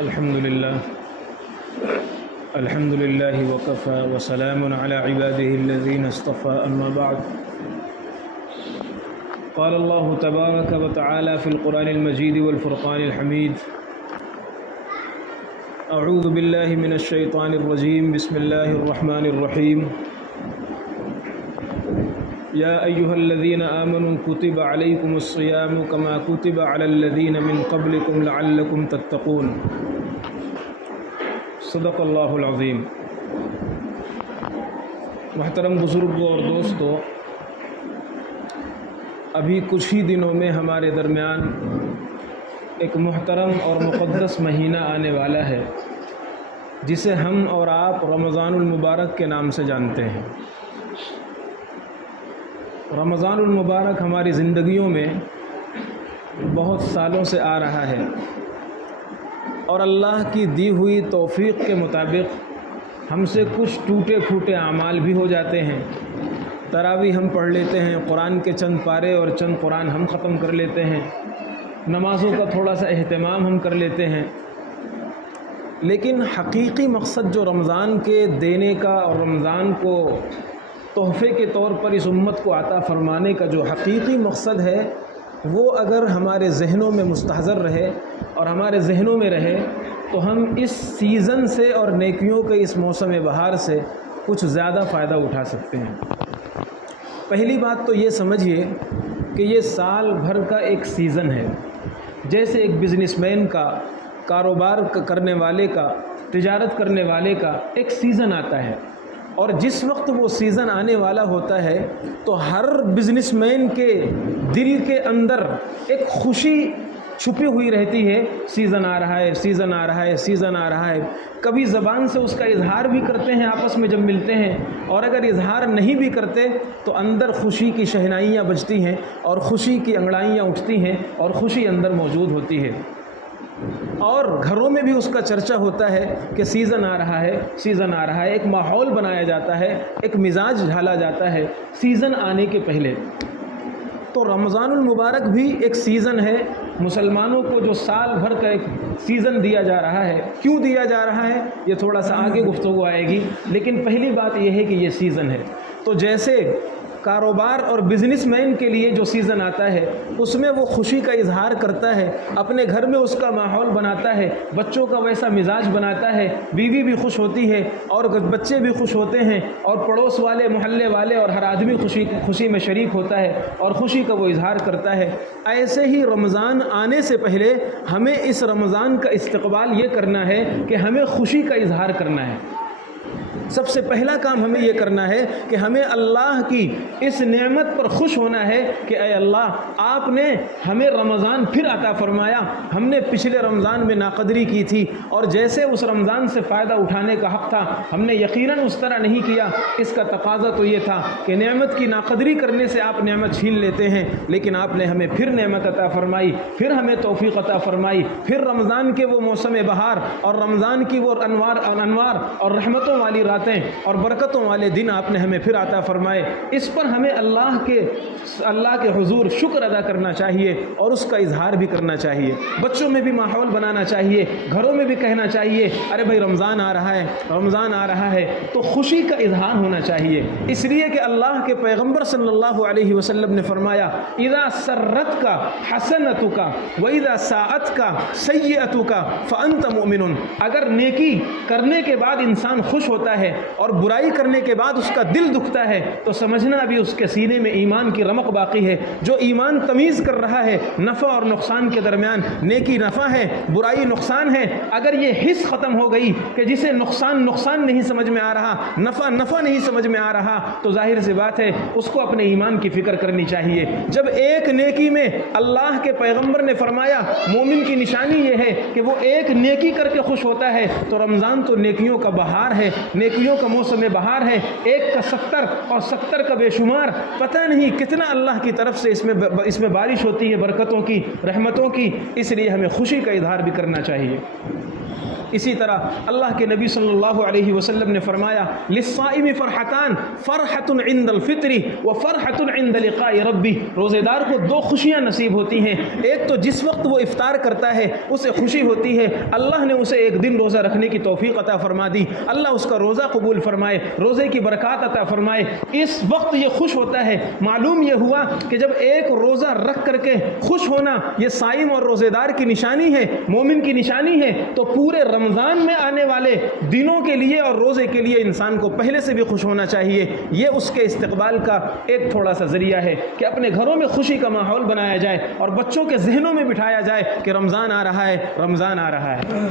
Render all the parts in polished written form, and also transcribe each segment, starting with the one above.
الحمد لله وكفى وسلام على عباده الذين اصطفى أما بعد قال الله تبارك وتعالى في القرآن المجيد والفرقان الحميد أعوذ بالله من الشيطان الرجيم بسم الله الرحمن الرحيم يا أيها الذين آمنوا كتب عليكم الصيام كما كتب على الذين من قبلكم لعلكم تتقون صدق اللہ العظیم۔ محترم بزرگوں اور دوستوں، ابھی کچھ ہی دنوں میں ہمارے درمیان ایک محترم اور مقدس مہینہ آنے والا ہے جسے ہم اور آپ رمضان المبارک کے نام سے جانتے ہیں۔ رمضان المبارک ہماری زندگیوں میں بہت سالوں سے آ رہا ہے اور اللہ کی دی ہوئی توفیق کے مطابق ہم سے کچھ ٹوٹے پھوٹے اعمال بھی ہو جاتے ہیں۔ تراویح ہم پڑھ لیتے ہیں، قرآن کے چند پارے اور چند قرآن ہم ختم کر لیتے ہیں، نمازوں کا تھوڑا سا اہتمام ہم کر لیتے ہیں، لیکن حقیقی مقصد جو رمضان کے دینے کا اور رمضان کو تحفے کے طور پر اس امت کو عطا فرمانے کا جو حقیقی مقصد ہے، وہ اگر ہمارے ذہنوں میں مستحضر رہے اور ہمارے ذہنوں میں رہے تو ہم اس سیزن سے اور نیکیوں کے اس موسم بہار سے کچھ زیادہ فائدہ اٹھا سکتے ہیں۔ پہلی بات تو یہ سمجھیے کہ یہ سال بھر کا ایک سیزن ہے، جیسے ایک بزنس مین کا، کاروبار کرنے والے کا، تجارت کرنے والے کا ایک سیزن آتا ہے، اور جس وقت وہ سیزن آنے والا ہوتا ہے تو ہر بزنس مین کے دل کے اندر ایک خوشی چھپی ہوئی رہتی ہے، سیزن آ رہا ہے، سیزن آ رہا ہے، سیزن آ رہا ہے۔ کبھی زبان سے اس کا اظہار بھی کرتے ہیں آپس میں جب ملتے ہیں، اور اگر اظہار نہیں بھی کرتے تو اندر خوشی کی شہنائیاں بجتی ہیں اور خوشی کی انگڑائیاں اٹھتی ہیں اور خوشی اندر موجود ہوتی ہے، اور گھروں میں بھی اس کا چرچا ہوتا ہے کہ سیزن آ رہا ہے، سیزن آ رہا ہے۔ ایک ماحول بنایا جاتا ہے، ایک مزاج ڈھالا جاتا ہے سیزن آنے کے پہلے۔ تو رمضان المبارک بھی ایک سیزن ہے، مسلمانوں کو جو سال بھر کا ایک سیزن دیا جا رہا ہے۔ کیوں دیا جا رہا ہے یہ تھوڑا سا آگے گفتگو آئے گی، لیکن پہلی بات یہ ہے کہ یہ سیزن ہے۔ تو جیسے کاروبار اور بزنس مین کے لیے جو سیزن آتا ہے اس میں وہ خوشی کا اظہار کرتا ہے، اپنے گھر میں اس کا ماحول بناتا ہے، بچوں کا ویسا مزاج بناتا ہے، بیوی بھی خوش ہوتی ہے اور بچے بھی خوش ہوتے ہیں، اور پڑوس والے، محلے والے اور ہر آدمی خوشی میں شریک ہوتا ہے اور خوشی کا وہ اظہار کرتا ہے۔ ایسے ہی رمضان آنے سے پہلے ہمیں اس رمضان کا استقبال یہ کرنا ہے کہ ہمیں خوشی کا اظہار کرنا ہے۔ سب سے پہلا کام ہمیں یہ کرنا ہے کہ ہمیں اللہ کی اس نعمت پر خوش ہونا ہے کہ اے اللہ، آپ نے ہمیں رمضان پھر عطا فرمایا، ہم نے پچھلے رمضان میں ناقدری کی تھی اور جیسے اس رمضان سے فائدہ اٹھانے کا حق تھا ہم نے یقیناً اس طرح نہیں کیا۔ اس کا تقاضا تو یہ تھا کہ نعمت کی ناقدری کرنے سے آپ نعمت چھین لیتے ہیں، لیکن آپ نے ہمیں پھر نعمت عطا فرمائی، پھر ہمیں توفیق عطا فرمائی، پھر رمضان کے وہ موسم بہار اور رمضان کی وہ انوار اور رحمتوں والی راتیں اور برکتوں والے دن آپ نے ہمیں پھر عطا فرمائے۔ اس پر ہمیں اللہ کے حضور شکر ادا کرنا چاہیے اور اس کا اظہار بھی کرنا چاہیے۔ بچوں میں بھی ماحول بنانا چاہیے، گھروں میں بھی کہنا چاہیے ارے بھائی رمضان آ رہا ہے، رمضان آ رہا ہے، تو خوشی کا اظہار ہونا چاہیے۔ اس لیے کہ اللہ کے پیغمبر صلی اللہ علیہ وسلم نے فرمایا اذا سرتک حسنتک واذا ساءتک سیئتک فانت مؤمن۔ اگر نیکی کرنے کے بعد انسان خوش ہوتا ہے اور برائی کرنے کے بعد اس کا دل دکھتا ہے تو سمجھنا ابھی اس کے سینے میں ایمان کی رمق باقی ہے۔ جو ایمان تمیز کر رہا ہے نفع اور نقصان کے درمیان، نیکی نفع ہے، برائی نقصان ہے، اگر یہ حس ختم ہو گئی کہ جسے نقصان نہیں سمجھ میں آ رہا، نفع نہیں سمجھ میں آ رہا، تو ظاہر سی بات ہے اس کو اپنے ایمان کی فکر کرنی چاہیے۔ جب ایک نیکی میں اللہ کے پیغمبر نے فرمایا مومن کی نشانی یہ ہے کہ وہ ایک نیکی کر کے خوش ہوتا ہے، تو رمضان تو نیکیوں کا بہار ہے، نیکیوں کا موسم بہار ہے۔ ایک کا 70 اور 70 کا بے شمار، پتہ نہیں کتنا اللہ کی طرف سے اس میں بارش ہوتی ہے برکتوں کی، رحمتوں کی۔ اس لیے ہمیں خوشی کا اظہار بھی کرنا چاہیے۔ اسی طرح اللہ کے نبی صلی اللہ علیہ وسلم نے فرمایا للصائم فرحتان فرحۃ عند الفطر وفرحۃ عند لقاء ربی، روزے دار کو دو خوشیاں نصیب ہوتی ہیں، ایک تو جس وقت وہ افطار کرتا ہے اسے خوشی ہوتی ہے اللہ نے اسے ایک دن روزہ رکھنے کی توفیق عطا فرما دی، اللہ اس کا روزہ قبول فرمائے، روزے کی برکات عطا فرمائے، اس وقت یہ خوش ہوتا ہے۔ معلوم یہ ہوا کہ جب ایک روزہ رکھ کر کے خوش ہونا یہ صائم اور روزے دار کی نشانی ہے، مومن کی نشانی ہے، تو پورے رمضان میں آنے والے دنوں کے لیے اور روزے کے لیے انسان کو پہلے سے بھی خوش ہونا چاہیے۔ یہ اس کے استقبال کا ایک تھوڑا سا ذریعہ ہے کہ اپنے گھروں میں خوشی کا ماحول بنایا جائے اور بچوں کے ذہنوں میں بٹھایا جائے کہ رمضان آ رہا ہے، رمضان آ رہا ہے۔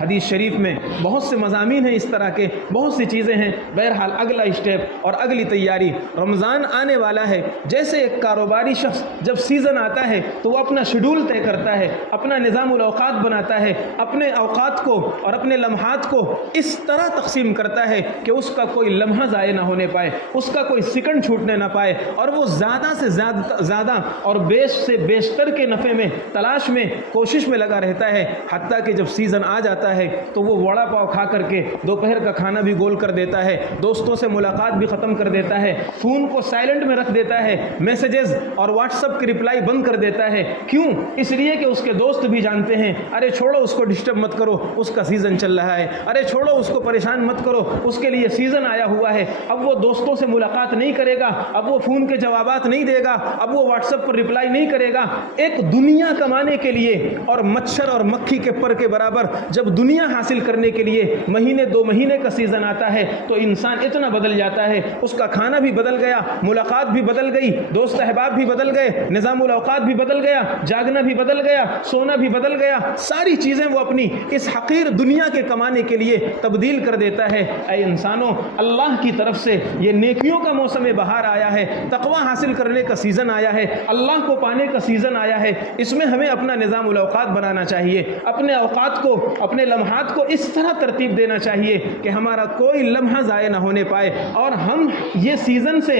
حدیث شریف میں بہت سے مضامین ہیں اس طرح کے، بہت سی چیزیں ہیں۔ بہرحال اگلا اسٹیپ اور اگلی تیاری، رمضان آنے والا ہے، جیسے ایک کاروباری شخص جب سیزن آتا ہے تو وہ اپنا شیڈول طے کرتا ہے، اپنا نظام الاوقات بناتا ہے، اپنے اوقات کو اور اپنے لمحات کو اس طرح تقسیم کرتا ہے کہ اس کا کوئی لمحہ ضائع نہ ہونے پائے، اس کا کوئی سیکنڈ چھوٹنے نہ پائے، اور وہ زیادہ سے زیادہ اور بیش سے بیشتر کے نفع میں تلاش میں کوشش میں لگا رہتا ہے، حتیٰ کہ جب سیزن آ جاتا ہے تو وہ وڑا پاؤ کھا کر کے دوپہر کا کھانا بھی گول کر دیتا ہے، دوستوں سے ملاقات بھی ختم کر دیتا ہے، فون کو سائلنٹ میں رکھ دیتا ہے، میسیجز اور واٹس ایپ کی رپلائی بند کر دیتا ہے۔ کیوں؟ اس لیے کہ اس کے دوست بھی جانتے ہیں ارے چھوڑو اس کو ڈسٹرب مت کرو، اس کا سیزن چل رہا ہے، ارے چھوڑو اس کو پریشان مت کرو، اس کے لیے سیزن آیا ہوا ہے۔ اب وہ دوستوں سے ملاقات نہیں کرے گا، اب وہ فون کے جوابات نہیں دے گا، اب وہ واٹس ایپ پر رپلائی نہیں کرے گا۔ ایک دنیا کمانے کے لیے اور مچھر اور مکھی کے پر کے برابر جب دنیا حاصل کرنے کے لیے مہینے دو مہینے کا سیزن آتا ہے تو انسان اتنا بدل جاتا ہے، اس کا کھانا بھی بدل گیا، ملاقات بھی بدل گئی، دوست احباب بھی بدل گئے، نظام الاوقات بھی بدل گیا، جاگنا بھی بدل گیا، سونا بھی بدل گیا، ساری چیزیں وہ اپنی اس حقیر دنیا کے کمانے کے لیے تبدیل کر دیتا ہے۔ اے انسانوں، اللہ کی طرف سے یہ نیکیوں کا موسم بہار آیا ہے، تقوی حاصل کرنے کا سیزن آیا ہے، اللہ کو پانے کا سیزن آیا ہے، اس میں ہمیں اپنا نظام الاوقات بنانا چاہیے، اپنے اوقات کو، اپنے لمحات کو اس طرح ترتیب دینا چاہیے کہ ہمارا کوئی لمحہ ضائع نہ ہونے پائے اور ہم یہ سیزن سے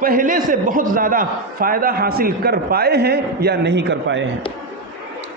پہلے سے بہت زیادہ فائدہ حاصل کر پائے ہیں یا نہیں کر پائے ہیں۔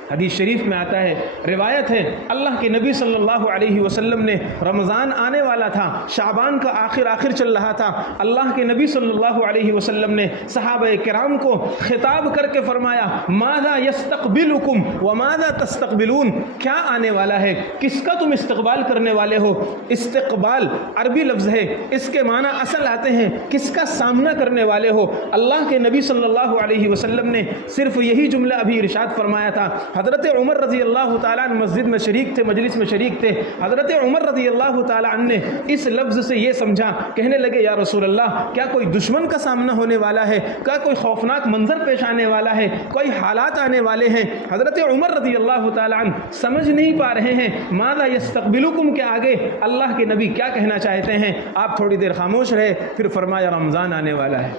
حدیث شریف میں آتا ہے، روایت ہے، اللہ کے نبی صلی اللہ علیہ وسلم نے رمضان آنے والا تھا، شعبان کا آخر چل رہا تھا، اللہ کے نبی صلی اللہ علیہ وسلم نے صحابہ کرام کو خطاب کر کے فرمایا ماذا یستقبلکم وماذا تستقبلون، کیا آنے والا ہے، کس کا تم استقبال کرنے والے ہو۔ استقبال عربی لفظ ہے، اس کے معنی اصل آتے ہیں کس کا سامنا کرنے والے ہو۔ اللہ کے نبی صلی اللہ علیہ وسلم نے صرف یہی جملہ ابھی ارشاد فرمایا تھا۔ حضرت عمر رضی اللہ تعالیٰ عنہ مسجد میں شریک تھے، مجلس میں شریک تھے، حضرت عمر رضی اللہ تعالیٰ عنہ نے اس لفظ سے یہ سمجھا، کہنے لگے یا رسول اللہ کیا کوئی دشمن کا سامنا ہونے والا ہے، کیا کوئی خوفناک منظر پیش آنے والا ہے، کوئی حالات آنے والے ہیں۔ حضرت عمر رضی اللہ تعالیٰ عنہ سمجھ نہیں پا رہے ہیں ماذا یستقبلکم کے آگے اللہ کے نبی کیا کہنا چاہتے ہیں۔ آپ تھوڑی دیر خاموش رہے، پھر فرمایا رمضان آنے والا ہے،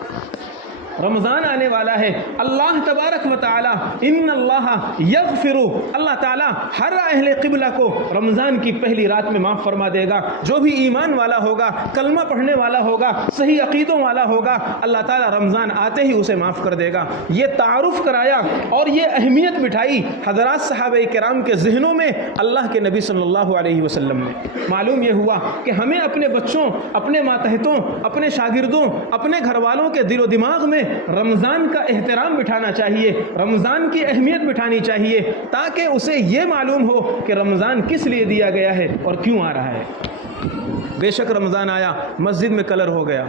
رمضان آنے والا ہے۔ اللہ تبارک و تعالی ان اللہ یغفر، اللہ تعالی ہر اہل قبلہ کو رمضان کی پہلی رات میں معاف فرما دے گا، جو بھی ایمان والا ہوگا، کلمہ پڑھنے والا ہوگا، صحیح عقیدوں والا ہوگا، اللہ تعالی رمضان آتے ہی اسے معاف کر دے گا۔ یہ تعارف کرایا اور یہ اہمیت بٹھائی حضرات صحابہ کرام کے ذہنوں میں اللہ کے نبی صلی اللہ علیہ وسلم نے۔ معلوم یہ ہوا کہ ہمیں اپنے بچوں، اپنے ماتحتوں، اپنے شاگردوں، اپنے گھر والوں کے دل و دماغ میں رمضان کا احترام بٹھانا چاہیے، رمضان کی اہمیت بٹھانی چاہیے، تاکہ اسے یہ معلوم ہو کہ رمضان کس لیے دیا گیا ہے اور کیوں آ رہا ہے۔ بے شک رمضان آیا، مسجد میں کلر ہو گیا،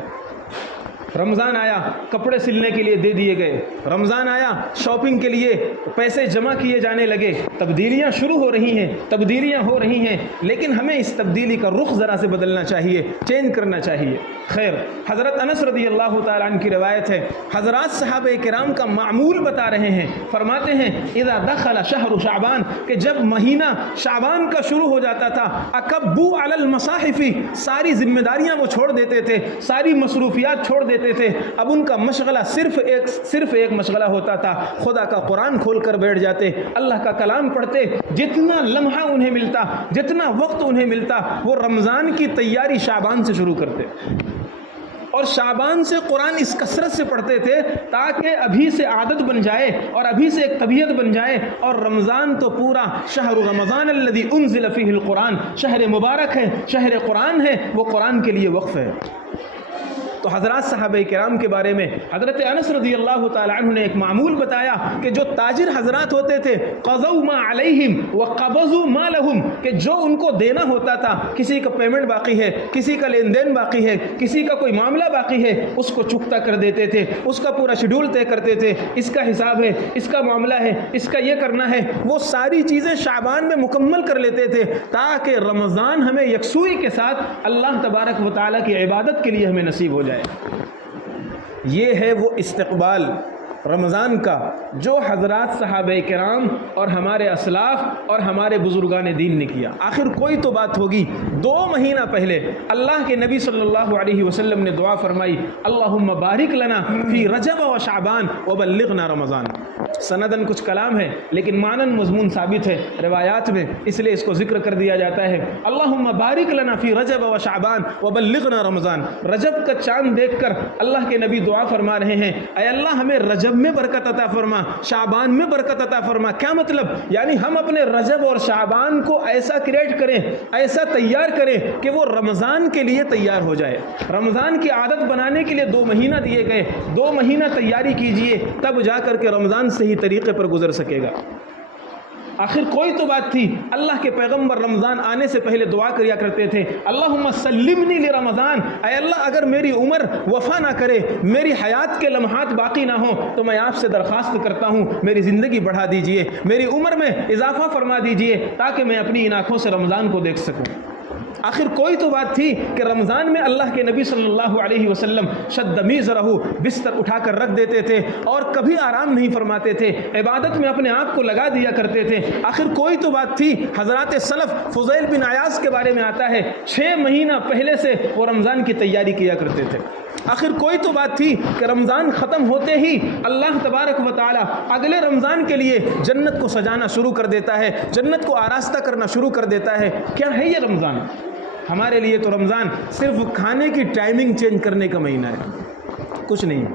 رمضان آیا کپڑے سلنے کے لیے دے دیے گئے، رمضان آیا شاپنگ کے لیے پیسے جمع کیے جانے لگے، تبدیلیاں شروع ہو رہی ہیں، تبدیلیاں ہو رہی ہیں، لیکن ہمیں اس تبدیلی کا رخ ذرا سے بدلنا چاہیے، چینج کرنا چاہیے۔ خیر، حضرت انس رضی اللہ تعالیٰ عنہ کی روایت ہے، حضرات صحابہ کرام کا معمول بتا رہے ہیں، فرماتے ہیں اذا دخل شہر شعبان، کہ جب مہینہ شعبان کا شروع ہو جاتا تھا، اکبو علی المصاحف، ساری ذمہ داریاں وہ چھوڑ دیتے تھے، ساری مصروفیات چھوڑ دیتے تھے، اب ان کا مشغلہ صرف ایک مشغلہ ہوتا تھا، خدا کا قرآن کھول کر بیٹھ جاتے، اللہ کا کلام پڑھتے، جتنا لمحہ انہیں ملتا، جتنا وقت انہیں ملتا، وہ رمضان کی تیاری شعبان سے شروع کرتے۔ اور شعبان سے قرآن اس کثرت سے پڑھتے تھے تاکہ ابھی سے عادت بن جائے اور ابھی سے ایک طبیعت بن جائے. اور رمضان تو پورا شہر رمضان الذی انزل فیہ القرآن، شہر مبارک ہے، شہر قرآن ہے، وہ قرآن کے لیے وقف ہے. تو حضرات صحابہ کرام کے بارے میں حضرت انس رضی اللہ تعالی عنہ نے ایک معمول بتایا کہ جو تاجر حضرات ہوتے تھے قضوا ما علیہم وقبضوا ما لہم، کہ جو ان کو دینا ہوتا تھا، کسی کا پیمنٹ باقی ہے، کسی کا لین دین باقی ہے، کسی کا کوئی معاملہ باقی ہے، اس کو چکتا کر دیتے تھے، اس کا پورا شیڈول طے کرتے تھے، اس کا حساب ہے، اس کا معاملہ ہے، اس کا یہ کرنا ہے. وہ ساری چیزیں شعبان میں مکمل کر لیتے تھے تاکہ رمضان ہمیں یکسوئی کے ساتھ اللہ تبارک و تعالیٰ کی عبادت کے لیے ہمیں نصیب ہو جائے. یہ ہے وہ استقبال رمضان کا جو حضرات صحابہ کرام اور ہمارے اسلاف اور ہمارے بزرگان دین نے کیا. آخر کوئی تو بات ہوگی. 2 مہینہ پہلے اللہ کے نبی صلی اللہ علیہ وسلم نے دعا فرمائی اللہم بارک لنا فی رجب و شعبان وبلغنا رمضان. سندن کچھ کلام ہے لیکن معنن مضمون ثابت ہے روایات میں، اس لیے اس کو ذکر کر دیا جاتا ہے. اللہم بارک لنا فی رجب و شعبان وبلغنا رمضان. رجب کا چاند دیکھ کر اللہ کے نبی دعا فرما رہے ہیں اے اللہ ہمیں رجب میں برکت عطا فرما، شعبان میں برکت عطا فرما. کیا مطلب؟ یعنی ہم اپنے رجب اور شعبان کو ایسا کریٹ کریں، ایسا تیار کریں کہ وہ رمضان کے لیے تیار ہو جائے. رمضان کی عادت بنانے کے لیے 2 مہینہ دیے گئے، 2 مہینہ تیاری کیجئے، تب جا کر کے رمضان صحیح طریقے پر گزر سکے گا. آخر کوئی تو بات تھی. اللہ کے پیغمبر رمضان آنے سے پہلے دعا کیا کرتے تھے اللہم سلمنی لرمضان. اے اللہ اگر میری عمر وفا نہ کرے، میری حیات کے لمحات باقی نہ ہوں تو میں آپ سے درخواست کرتا ہوں میری زندگی بڑھا دیجئے، میری عمر میں اضافہ فرما دیجئے تاکہ میں اپنی ان آنکھوں سے رمضان کو دیکھ سکوں. آخر کوئی تو بات تھی کہ رمضان میں اللہ کے نبی صلی اللہ علیہ وسلم شد میزرہ، بستر اٹھا کر رکھ دیتے تھے اور کبھی آرام نہیں فرماتے تھے، عبادت میں اپنے آپ کو لگا دیا کرتے تھے. آخر کوئی تو بات تھی. حضرات سلف فضیل بن عیاض کے بارے میں آتا ہے 6 مہینہ پہلے سے وہ رمضان کی تیاری کیا کرتے تھے. آخر کوئی تو بات تھی کہ رمضان ختم ہوتے ہی اللہ تبارک و تعالیٰ اگلے رمضان کے لیے جنت کو سجانا شروع کر دیتا ہے، جنت کو آراستہ کرنا شروع کر دیتا ہے. کیا ہے یہ رمضان؟ ہمارے لیے تو رمضان صرف کھانے کی ٹائمنگ چینج کرنے کا مہینہ ہے، کچھ نہیں.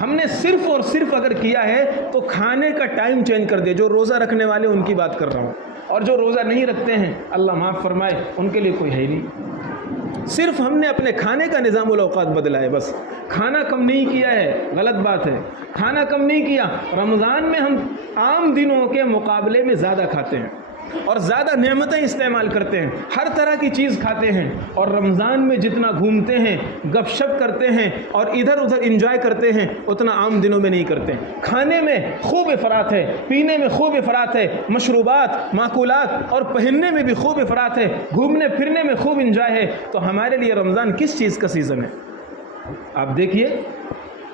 ہم نے صرف اور صرف اگر کیا ہے تو کھانے کا ٹائم چینج کر دیا. جو روزہ رکھنے والے ان کی بات کر رہا ہوں، اور جو روزہ نہیں رکھتے ہیں اللہ معاف فرمائے ان کے لیے کوئی ہے ہی نہیں. صرف ہم نے اپنے کھانے کا نظام الاوقات بدلا ہے بس. کھانا کم نہیں کیا ہے، غلط بات ہے، کھانا کم نہیں کیا. رمضان میں ہم عام دنوں کے مقابلے میں زیادہ کھاتے ہیں اور زیادہ نعمتیں استعمال کرتے ہیں، ہر طرح کی چیز کھاتے ہیں. اور رمضان میں جتنا گھومتے ہیں، گپ شپ کرتے ہیں اور ادھر ادھر انجوائے کرتے ہیں اتنا عام دنوں میں نہیں کرتے. کھانے میں خوب افراط ہے، پینے میں خوب افراط ہے، مشروبات، ماکولات اور پہننے میں بھی خوب افراط ہے، گھومنے پھرنے میں خوب انجوائے ہے. تو ہمارے لیے رمضان کس چیز کا سیزن ہے؟ آپ دیکھیے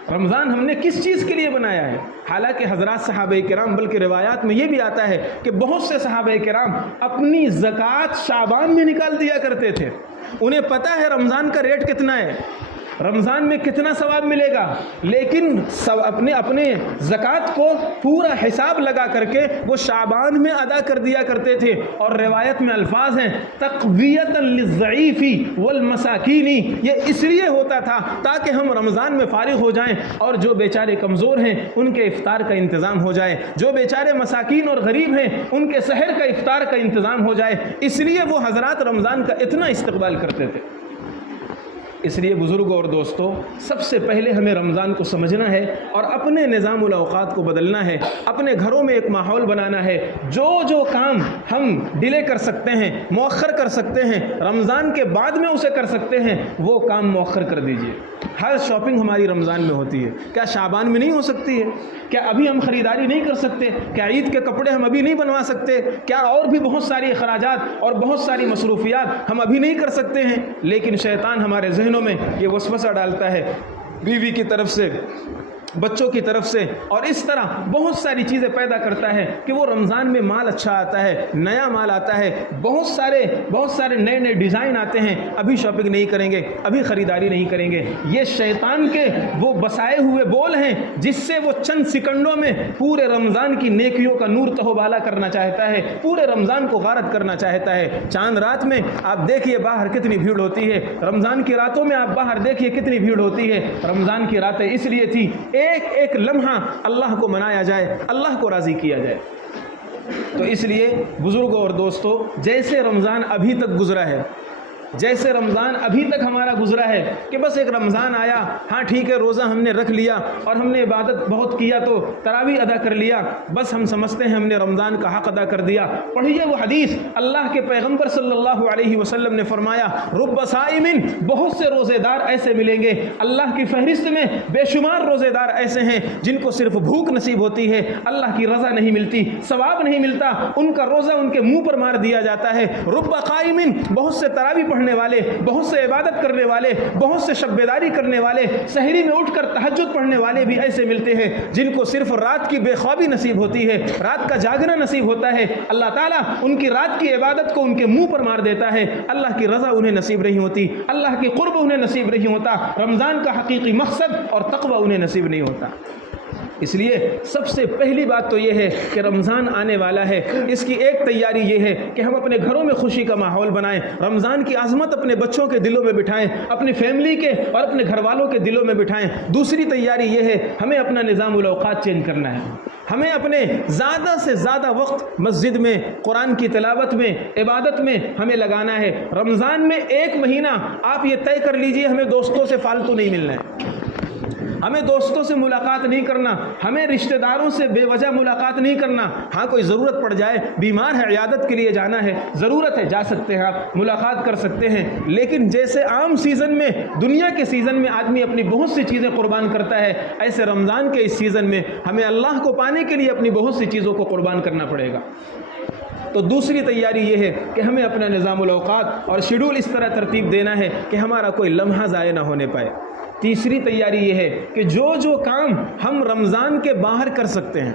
رمضان ہم نے کس چیز کے لیے بنایا ہے. حالانکہ حضرات صحابہ کرام، بلکہ روایات میں یہ بھی آتا ہے کہ بہت سے صحابہ کرام اپنی زکوٰۃ شعبان میں نکال دیا کرتے تھے. انہیں پتہ ہے رمضان کا ریٹ کتنا ہے، رمضان میں کتنا ثواب ملے گا، لیکن اپنے زکوٰۃ کو پورا حساب لگا کر کے وہ شعبان میں ادا کر دیا کرتے تھے. اور روایت میں الفاظ ہیں تقویۃ للضعیف والمساکین. یہ اس لیے ہوتا تھا تاکہ ہم رمضان میں فارغ ہو جائیں اور جو بیچارے کمزور ہیں ان کے افطار کا انتظام ہو جائے، جو بیچارے مساکین اور غریب ہیں ان کے سحر کا افطار کا انتظام ہو جائے. اس لیے وہ حضرات رمضان کا اتنا استقبال کرتے تھے. اس لیے بزرگوں اور دوستوں، سب سے پہلے ہمیں رمضان کو سمجھنا ہے اور اپنے نظام الاوقات کو بدلنا ہے. اپنے گھروں میں ایک ماحول بنانا ہے. جو کام ہم ڈیلے کر سکتے ہیں، مؤخر کر سکتے ہیں، رمضان کے بعد میں اسے کر سکتے ہیں، وہ کام مؤخر کر دیجئے. ہر شاپنگ ہماری رمضان میں ہوتی ہے، کیا شعبان میں نہیں ہو سکتی ہے؟ کیا ابھی ہم خریداری نہیں کر سکتے؟ کیا عید کے کپڑے ہم ابھی نہیں بنوا سکتے؟ کیا اور بھی بہت ساری اخراجات اور بہت ساری مصروفیات ہم ابھی نہیں کر سکتے ہیں؟ لیکن شیطان ہمارے ذہنوں میں یہ وسوسہ ڈالتا ہے بیوی کی طرف سے، بچوں کی طرف سے، اور اس طرح بہت ساری چیزیں پیدا کرتا ہے کہ وہ رمضان میں مال اچھا آتا ہے، نیا مال آتا ہے، بہت سارے نئے نئے ڈیزائن آتے ہیں، ابھی شاپنگ نہیں کریں گے، ابھی خریداری نہیں کریں گے۔ یہ شیطان کے وہ بسائے ہوئے بول ہیں جس سے وہ چند سیکنڈوں میں پورے رمضان کی نیکیوں کا نور تہو بالا کرنا چاہتا ہے، پورے رمضان کو غارت کرنا چاہتا ہے۔ چاند رات میں آپ دیکھیے باہر کتنی بھیڑ ہوتی ہے، رمضان کی راتوں میں آپ باہر دیکھیے کتنی بھیڑ ہوتی ہے۔ رمضان کی راتیں اس لیے تھی ایک ایک لمحہ اللہ کو منایا جائے، اللہ کو راضی کیا جائے۔ تو اس لیے بزرگوں اور دوستوں، جیسے رمضان ابھی تک گزرا ہے، جیسے رمضان ابھی تک ہمارا گزرا ہے کہ بس ایک رمضان آیا، ہاں ٹھیک ہے روزہ ہم نے رکھ لیا اور ہم نے عبادت بہت کیا تو تراویح ادا کر لیا، بس ہم سمجھتے ہیں ہم نے رمضان کا حق ادا کر دیا۔ پڑھیے وہ حدیث، اللہ کے پیغمبر صلی اللہ علیہ وسلم نے فرمایا رب صائم، بہت سے روزے دار ایسے ملیں گے، اللہ کی فہرست میں بے شمار روزے دار ایسے ہیں جن کو صرف بھوک نصیب ہوتی ہے، اللہ کی رضا نہیں ملتی، ثواب نہیں ملتا، ان کا روزہ ان کے منہ پر مار دیا جاتا ہے۔ رب قائم، بہت سے تراویح پڑھنے والے، بہت سے عبادت کرنے والے، بہت سے شب بیداری کرنے والے، سحری میں اٹھ کر تہجد پڑھنے والے بھی ایسے ملتے ہیں جن کو صرف رات کی بے خوابی نصیب ہوتی ہے، رات کا جاگنا نصیب ہوتا ہے، اللہ تعالیٰ ان کی رات کی عبادت کو ان کے منہ پر مار دیتا ہے، اللہ کی رضا انہیں نصیب نہیں ہوتی، اللہ کی قرب انہیں نصیب نہیں ہوتا، رمضان کا حقیقی مقصد اور تقوی انہیں نصیب نہیں ہوتا۔ اس لیے سب سے پہلی بات تو یہ ہے کہ رمضان آنے والا ہے، اس کی ایک تیاری یہ ہے کہ ہم اپنے گھروں میں خوشی کا ماحول بنائیں، رمضان کی عظمت اپنے بچوں کے دلوں میں بٹھائیں، اپنی فیملی کے اور اپنے گھر والوں کے دلوں میں بٹھائیں۔ دوسری تیاری یہ ہے ہمیں اپنا نظام الاوقات چینج کرنا ہے، ہمیں اپنے زیادہ سے زیادہ وقت مسجد میں، قرآن کی تلاوت میں، عبادت میں ہمیں لگانا ہے۔ رمضان میں ایک مہینہ آپ یہ طے کر لیجئے ہمیں دوستوں سے فالتو نہیں ملنا ہے، ہمیں دوستوں سے ملاقات نہیں کرنا، ہمیں رشتہ داروں سے بے وجہ ملاقات نہیں کرنا۔ ہاں کوئی ضرورت پڑ جائے، بیمار ہے، عیادت کے لیے جانا ہے، ضرورت ہے، جا سکتے ہیں آپ، ملاقات کر سکتے ہیں، لیکن جیسے عام سیزن میں، دنیا کے سیزن میں آدمی اپنی بہت سی چیزیں قربان کرتا ہے، ایسے رمضان کے اس سیزن میں ہمیں اللہ کو پانے کے لیے اپنی بہت سی چیزوں کو قربان کرنا پڑے گا۔ تو دوسری تیاری یہ ہے کہ ہمیں اپنا نظام الاوقات اور شیڈول اس طرح ترتیب دینا ہے کہ ہمارا کوئی لمحہ ضائع نہ ہونے پائے۔ تیسری تیاری یہ ہے کہ جو کام ہم رمضان کے باہر کر سکتے ہیں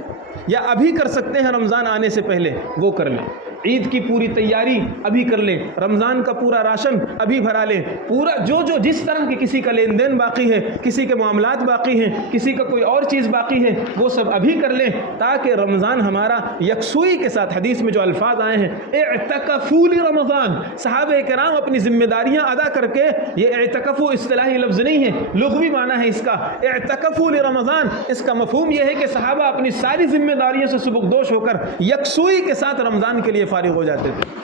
یا ابھی کر سکتے ہیں رمضان آنے سے پہلے، وہ کر لیں۔ عید کی پوری تیاری ابھی کر لیں، رمضان کا پورا راشن ابھی بھرا لیں، پورا جو جس طرح کی کسی کا لین دین باقی ہے، کسی کے معاملات باقی ہیں، کسی کا کوئی اور چیز باقی ہے، وہ سب ابھی کر لیں تاکہ رمضان ہمارا یکسوئی کے ساتھ، حدیث میں جو الفاظ آئے ہیں اعتکفوا لرمضان، صحابہ کرام اپنی ذمہ داریاں ادا کر کے، یہ اعتکفوا اصطلاحی لفظ نہیں ہے، لغوی معنی ہے اس کا، اعتکفوا لرمضان، اس کا مفہوم یہ ہے کہ صحابہ اپنی ساری ذمہ داریوں سے سبکدوش ہو کر یکسوئی کے ساتھ رمضان کے لیے فارغ ہو جاتے تھے۔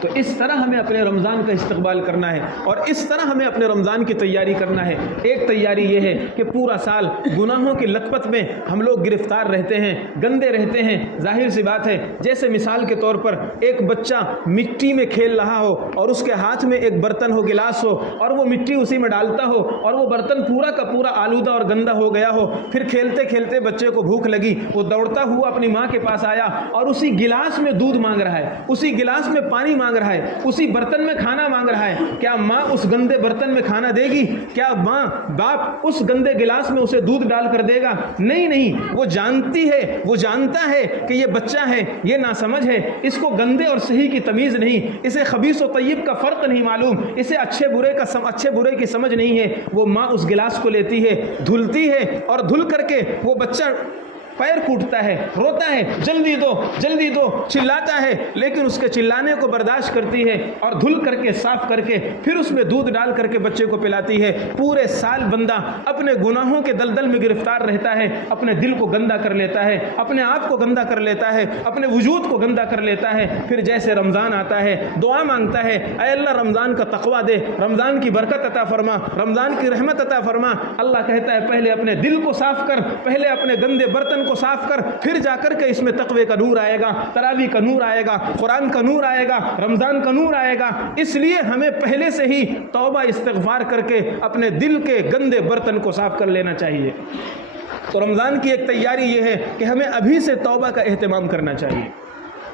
تو اس طرح ہمیں اپنے رمضان کا استقبال کرنا ہے اور اس طرح ہمیں اپنے رمضان کی تیاری کرنا ہے۔ ایک تیاری یہ ہے کہ پورا سال گناہوں کی لطپت میں ہم لوگ گرفتار رہتے ہیں، گندے رہتے ہیں۔ ظاہر سی بات ہے، جیسے مثال کے طور پر ایک بچہ مٹی میں کھیل رہا ہو اور اس کے ہاتھ میں ایک برتن ہو، گلاس ہو، اور وہ مٹی اسی میں ڈالتا ہو اور وہ برتن پورا کا پورا آلودہ اور گندا ہو گیا ہو، پھر کھیلتے کھیلتے بچے کو بھوک لگی، وہ دوڑتا ہوا اپنی ماں کے پاس آیا اور اسی گلاس میں دودھ مانگ رہا ہے، اسی گلاس میں پانی مانگ رہا ہے، اسی برتن میں کھانا مانگ رہا ہے۔ کیا ماں اس گندے برتن میں کھانا دے گی؟ کیا ماں باپ اس گندے گلاس میں اسے دودھ ڈال کر دے گا؟ نہیں، وہ جانتی ہے، وہ جانتا ہے کہ یہ بچہ ہے، یہ ناسمجھ ہے، اس کو گندے اور صحیح کی تمیز نہیں، اسے خبیث و طیب کا فرق نہیں معلوم، اسے اچھے برے کی سمجھ نہیں ہے۔ وہ ماں اس گلاس کو لیتی ہے، دھلتی ہے اور دھل کر کے وہ بچہ پیر کوٹتا ہے، روتا ہے، جلدی دو جلدی دو، چلاتا ہے، لیکن اس کے چلانے کو برداشت کرتی ہے اور دھل کر کے صاف کر کے پھر اس میں دودھ ڈال کر کے بچے کو پلاتی ہے۔ پورے سال بندہ اپنے گناہوں کے دلدل میں گرفتار رہتا ہے، اپنے دل کو گندا کر لیتا ہے، اپنے آپ کو گندا کر لیتا ہے، اپنے وجود کو گندا کر لیتا ہے۔ پھر جیسے رمضان آتا ہے دعا مانگتا ہے، اے اللہ رمضان کا تقویٰ دے، رمضان کی برکت عطا فرما، رمضان کی رحمت عطا فرما۔ اللہ کہتا ہے پہلے اپنے دل کو صاف کر، پہلے اپنے گندے برتن کو صاف کر، پھر جا کر کے اس میں تقوی کا نور آئے گا، تراویح کا نور آئے گا، قرآن کا نور آئے گا، رمضان کا نور آئے گا۔ اس لیے ہمیں پہلے سے ہی توبہ استغفار کر کے اپنے دل کے گندے برتن کو صاف کر لینا چاہیے۔ تو رمضان کی ایک تیاری یہ ہے کہ ہمیں ابھی سے توبہ کا اہتمام کرنا چاہیے۔